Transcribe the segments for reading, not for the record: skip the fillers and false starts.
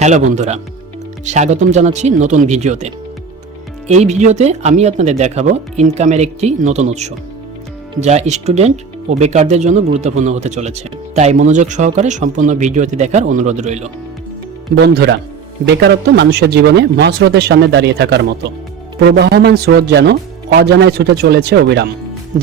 Hello বন্ধুরা, স্বাগতম জানাচ্ছি নতুন ভিডিওতে। এই ভিডিওতে আমি আপনাদের দেখাবো ইনকামের একটি নতুন উৎস, যা স্টুডেন্ট ও বেকারদের জন্য গুরুত্বপূর্ণ হতে চলেছে। তাই মনোযোগ সহকারে সম্পূর্ণ ভিডিওটি দেখার অনুরোধ রইল। বন্ধুরা, বেকারত্ব মানুষের জীবনে মহাস্রোতের সামনে দাঁড়িয়ে থাকার মতো। প্রবাহমান স্রোত যেন অজানায় ছুটে চলেছে অবিরাম,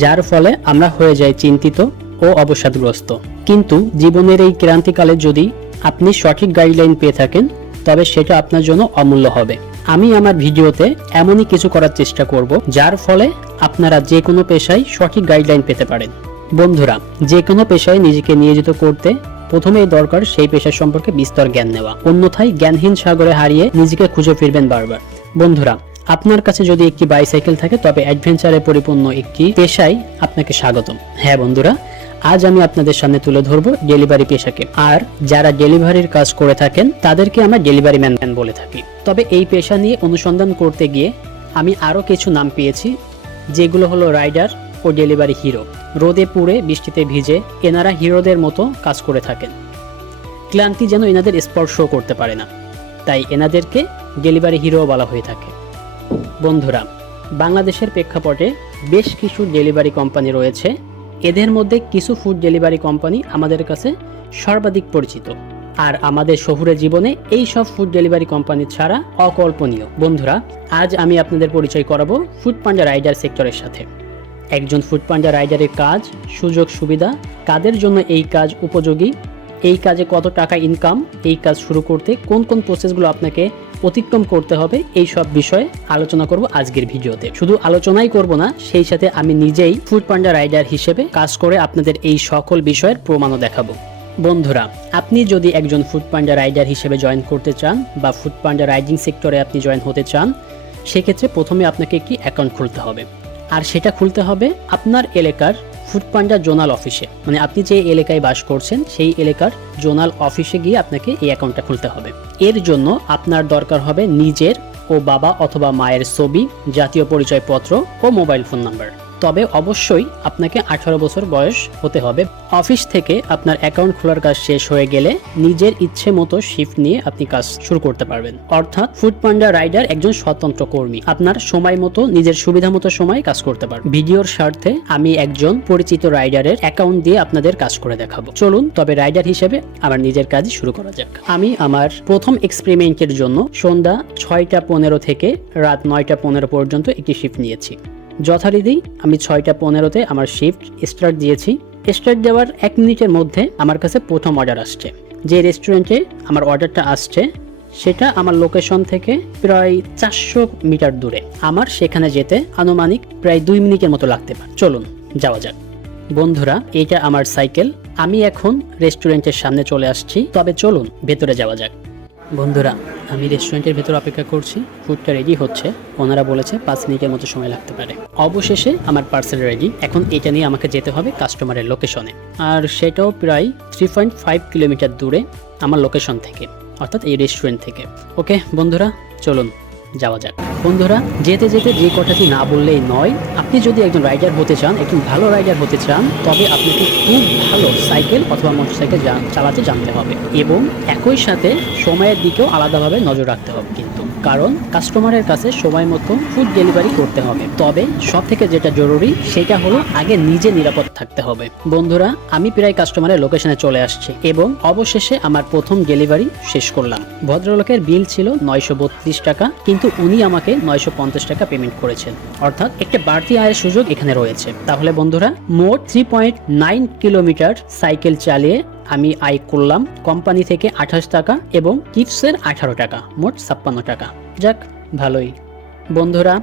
যার ফলে আমরা হয়ে যাই চিন্তিত ও অবসাদগ্রস্ত। কিন্তু জীবনের এই ক্রান্তিকালে যদি আপনি সঠিক গাইডলাইন পেয়ে থাকেন, তবে সেটা আপনার জন্য অমূল্য হবে। আমি আমার ভিডিওতে এমনই কিছু করার চেষ্টা করব, যার ফলে আপনারা যে কোনো পেশায় সঠিক গাইডলাইন পেতে পারেন। বন্ধুরা, যে কোনো পেশায় নিজেকে নিয়োজিত করতে প্রথমেই দরকার সেই পেশা সম্পর্কে বিস্তর জ্ঞান নেওয়া, অন্যথায় জ্ঞানহীন সাগরে হারিয়ে নিজেকে খুঁজে ফিরবেন বারবার। বন্ধুরা, আপনার কাছে যদি একটি বাইসাইকেল থাকে, তবে অ্যাডভেঞ্চারে পরিপূর্ণ একটি পেশায় আপনাকে স্বাগতম। হ্যাঁ বন্ধুরা, আজ আমি আপনাদের সামনে তুলে ধরবো ডেলিভারি পেশাকে। আর যারা ডেলিভারির কাজ করে থাকেন তাদেরকে আমরা ডেলিভারি ম্যান বলে থাকি। তবে এই পেশা নিয়ে অনুসন্ধান করতে গিয়ে আমি আরও কিছু নাম পেয়েছি, যেগুলো হলো রাইডার ও ডেলিভারি হিরো। রোদে পুড়ে বৃষ্টিতে ভিজে এনারা হিরোদের মতো কাজ করে থাকেন। ক্লান্তি যেন এনাদের স্পর্শ করতে পারে না, তাই এনাদেরকে ডেলিভারি হিরো বলা হয়ে থাকে। বন্ধুরা, বাংলাদেশের প্রেক্ষাপটে বেশ কিছু ডেলিভারি কোম্পানি রয়েছে। এদের মধ্যে কিছু ফুড ডেলিভারি কোম্পানি আমাদের কাছে সর্বাধিক পরিচিত, আর আমাদের শহুরে জীবনে এই সব ফুড ডেলিভারি কোম্পানি ছাড়া অকল্পনীয়। বন্ধুরা, আজ আমি আপনাদের পরিচয় করাবো ফুড পান্ডা রাইডার সেক্টরের সাথে। একজন ফুড পান্ডা রাইডারের কাজ, সুযোগ সুবিধা, কাদের জন্য এই কাজ উপযোগী, এই কাজে কত টাকা ইনকাম, এই কাজ শুরু করতে কোন কোন প্রসেসগুলো আপনাকে অতিক্রম করতে হবে, এই সব বিষয়ে আলোচনা করব আজকের ভিডিওতে। শুধু আলোচনাই করব না, সেই সাথে আমি নিজেই ফুড পান্ডা রাইডার হিসেবে কাজ করে আপনাদের এই সকল বিষয়ের প্রমাণও দেখাবো। বন্ধুরা, আপনি যদি একজন ফুড পান্ডা রাইডার হিসেবে জয়েন করতে চান বা ফুড পান্ডা রাইডিং সেক্টরে আপনি জয়েন হতে চান, সেক্ষেত্রে প্রথমে আপনাকে একটি অ্যাকাউন্ট খুলতে হবে। আর সেটা খুলতে হবে আপনার এলাকার ফুড পান্ডা জোনাল অফিসে, মানে আপনি যে এলাকায় বাস করছেন সেই এলাকার জোনাল অফিসে গিয়ে আপনাকে এই অ্যাকাউন্টটা খুলতে হবে। এর জন্য আপনার দরকার হবে নিজের ও বাবা অথবা মায়ের ছবি, জাতীয় পরিচয়পত্র ও মোবাইল ফোন নাম্বার। তবে অবশ্যই আপনাকে 18 বছর বয়স হতে হবে। অফিস থেকে আপনার অ্যাকাউন্ট খোলার কাজ শেষ হয়ে গেলে নিজের ইচ্ছে মতো শিফট নিয়ে আপনি কাজ শুরু করতে পারবেন। অর্থাৎ ফুড পান্ডা রাইডার একজন স্বতন্ত্র কর্মী, আপনার সময় মতো নিজের সুবিধা মতো সময় কাজ করতে পারবেন। ভিডিওর স্বার্থে আমি একজন পরিচিত রাইডারের অ্যাকাউন্ট দিয়ে আপনাদের কাজ করে দেখাবো। চলুন তবে রাইডার হিসেবে আমার নিজের কাজ শুরু করা যাক। আমি আমার প্রথম এক্সপেরিমেন্টের জন্য সন্ধ্যা 6টা 15 থেকে রাত 9টা 15 পর্যন্ত একটি শিফট নিয়েছি। যথারীতি আমি 6টা 15-তে আমার শিফট স্টার্ট দিয়েছি। স্টার্ট দেওয়ার 1 মিনিটের মধ্যে আমার কাছে প্রথম অর্ডার আসছে। যে রেস্টুরেন্টে আমার অর্ডারটা আসছে সেটা আমার লোকেশন থেকে প্রায় 400 মিটার দূরে। আমার সেখানে যেতে আনুমানিক প্রায় 2 মিনিটের মতো লাগতে পারে। চলুন যাওয়া যাক। বন্ধুরা, এটা আমার সাইকেল। আমি এখন রেস্টুরেন্টের সামনে চলে আসছি, তবে চলুন ভেতরে যাওয়া যাক। বন্ধুরা, আমি রেস্টুরেন্টের ভেতর অপেক্ষা করছি। ফুডটা রেডি হচ্ছে, ওনারা বলেছে 5 মিনিটের মতো সময় লাগতে পারে। অবশেষে আমার পার্সেল রেডি। এখন এটা নিয়ে আমাকে যেতে হবে কাস্টমারের লোকেশনে, আর সেটাও প্রায় 3.5 কিলোমিটার দূরে আমার লোকেশন থেকে, অর্থাৎ এই রেস্টুরেন্ট থেকে। ওকে বন্ধুরা, চলুন যাওয়া যাক। বন্ধুরা, যেতে যেতে যে কথাটি না বললেই নয়, আপনি যদি একজন রাইডার হতে চান, একজন ভালো রাইডার হতে চান, তবে আপনাকে খুব ভালো সাইকেল অথবা মোটরসাইকেল চালাতে জানতে হবে এবং একই সাথে সময়ের দিকেও আলাদাভাবে নজর রাখতে হবে। কিন্তু কারণ কাস্টমারের কাছে সময় মতো ফুড ডেলিভারি করতে হবে। তবে সব থেকে যেটা জরুরি সেটা হলো আগে নিজে নিরাপদ থাকতে হবে। বন্ধুরা, আমি প্রায় কাস্টমারের লোকেশনে চলে আসছি এবং অবশেষে আমার প্রথম ডেলিভারি শেষ করলাম। ভদ্রলোকের বিল ছিল 932 টাকা, কিন্তু উনি আমাকে 950 টাকা পেমেন্ট করেছেন, অর্থাৎ একটা বাড়তি আয়ের সুযোগ এখানে রয়েছে। তাহলে বন্ধুরা, মোট 3.9 কিলোমিটার সাইকেল চালিয়ে আমি আয় করলাম কোম্পানি থেকে 28 টাকা এবং টিপসের 18 টাকা, মোট 56 টাকা। যাক, ভালোই। বন্ধুরা,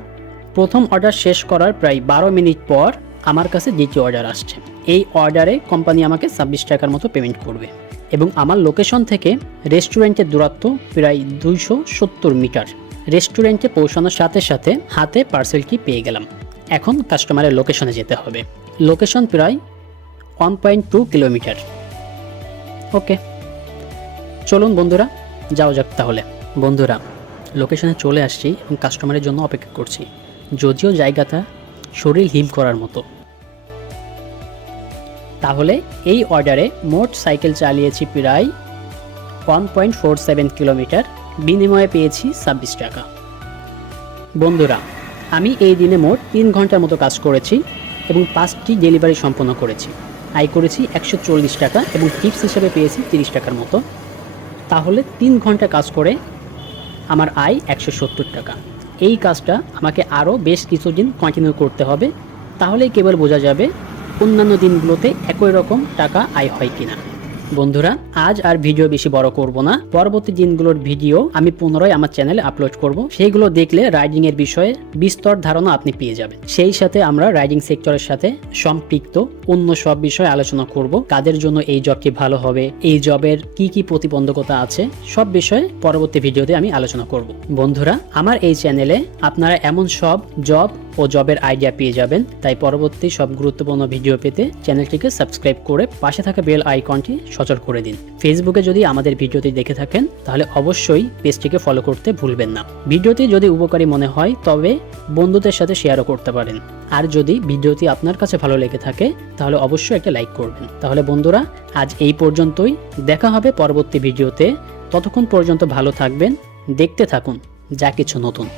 প্রথম অর্ডার শেষ করার প্রায় 12 মিনিট পর আমার কাছে দ্বিতীয় অর্ডার আসছে। এই অর্ডারে কোম্পানি আমাকে 26 টাকার মতো পেমেন্ট করবে এবং আমার লোকেশন থেকে রেস্টুরেন্টের দূরত্ব প্রায় 270 মিটার। রেস্টুরেন্টে পৌঁছানোর সাথে সাথে হাতে পার্সেলটি পেয়ে গেলাম। এখন কাস্টমারের লোকেশনে যেতে হবে। লোকেশন প্রায় 1.2 কিলোমিটার। ওকে, চলুন বন্ধুরা যাওয়া যাক তাহলে। বন্ধুরা, লোকেশনে চলে আসছি এবং কাস্টমারের জন্য অপেক্ষা করছি, যদিও জায়গাটা শরীর হিম করার মতো। তাহলে এই অর্ডারে মোট সাইকেল চালিয়েছি প্রায় 1.47 কিলোমিটার, বিনিময়ে পেয়েছি 26 টাকা। বন্ধুরা, আমি এই দিনে মোট 3 ঘন্টার মতো কাজ করেছি এবং 5টি ডেলিভারি সম্পন্ন করেছি। আয় করেছি 140 টাকা এবং টিপস হিসেবে পেয়েছি 30 টাকার মতো। তাহলে 3 ঘন্টা কাজ করে আমার আয় 170 টাকা। এই কাজটা আমাকে আরও বেশ কিছুদিন কন্টিনিউ করতে হবে, তাহলেই কেবল বোঝা যাবে অন্যান্য দিনগুলোতে একই রকম টাকা আয় হয় কিনা। বন্ধুরা, আজ আর ভিডিও বেশি বড় করব না। পরবর্তী দিনগুলোর ভিডিও আমি পুনরায় আমার চ্যানেলে আপলোড করব। সেইগুলো দেখলে রাইডিং এর বিষয়ে বিস্তর ধারণা আপনি পেয়ে যাবেন। সেই সাথে আমরা রাইডিং সেক্টরের সাথে সম্পৃক্ত অন্য সব বিষয়ে আলোচনা করব। কাদের জন্য এই জবটি ভালো হবে, এই জবের কি কি প্রতিবন্ধকতা আছে, সব বিষয়ে পরবর্তী ভিডিওতে আমি আলোচনা করব। বন্ধুরা, আমার এই চ্যানেলে আপনারা এমন সব জব ও জবের আইডিয়া পেয়ে যাবেন। তাই পরবর্তী সব গুরুত্বপূর্ণ ভিডিও পেতে চ্যানেলটিকে সাবস্ক্রাইব করে পাশে থাকা বেল আইকনটি সচল করে দিন। ফেসবুকে যদি আমাদের ভিডিওটি দেখে থাকেন তাহলে অবশ্যই পেজটিকে ফলো করতে ভুলবেন না। ভিডিওটি যদি উপকারী মনে হয় তবে বন্ধুদের সাথে শেয়ারও করতে পারেন। আর যদি ভিডিওটি আপনার কাছে ভালো লেগে থাকে তাহলে অবশ্যই একটা লাইক করবেন। তাহলে বন্ধুরা, আজ এই পর্যন্তই। দেখা হবে পরবর্তী ভিডিওতে। ততক্ষণ পর্যন্ত ভালো থাকবেন, দেখতে থাকুন যা কিছু নতুন।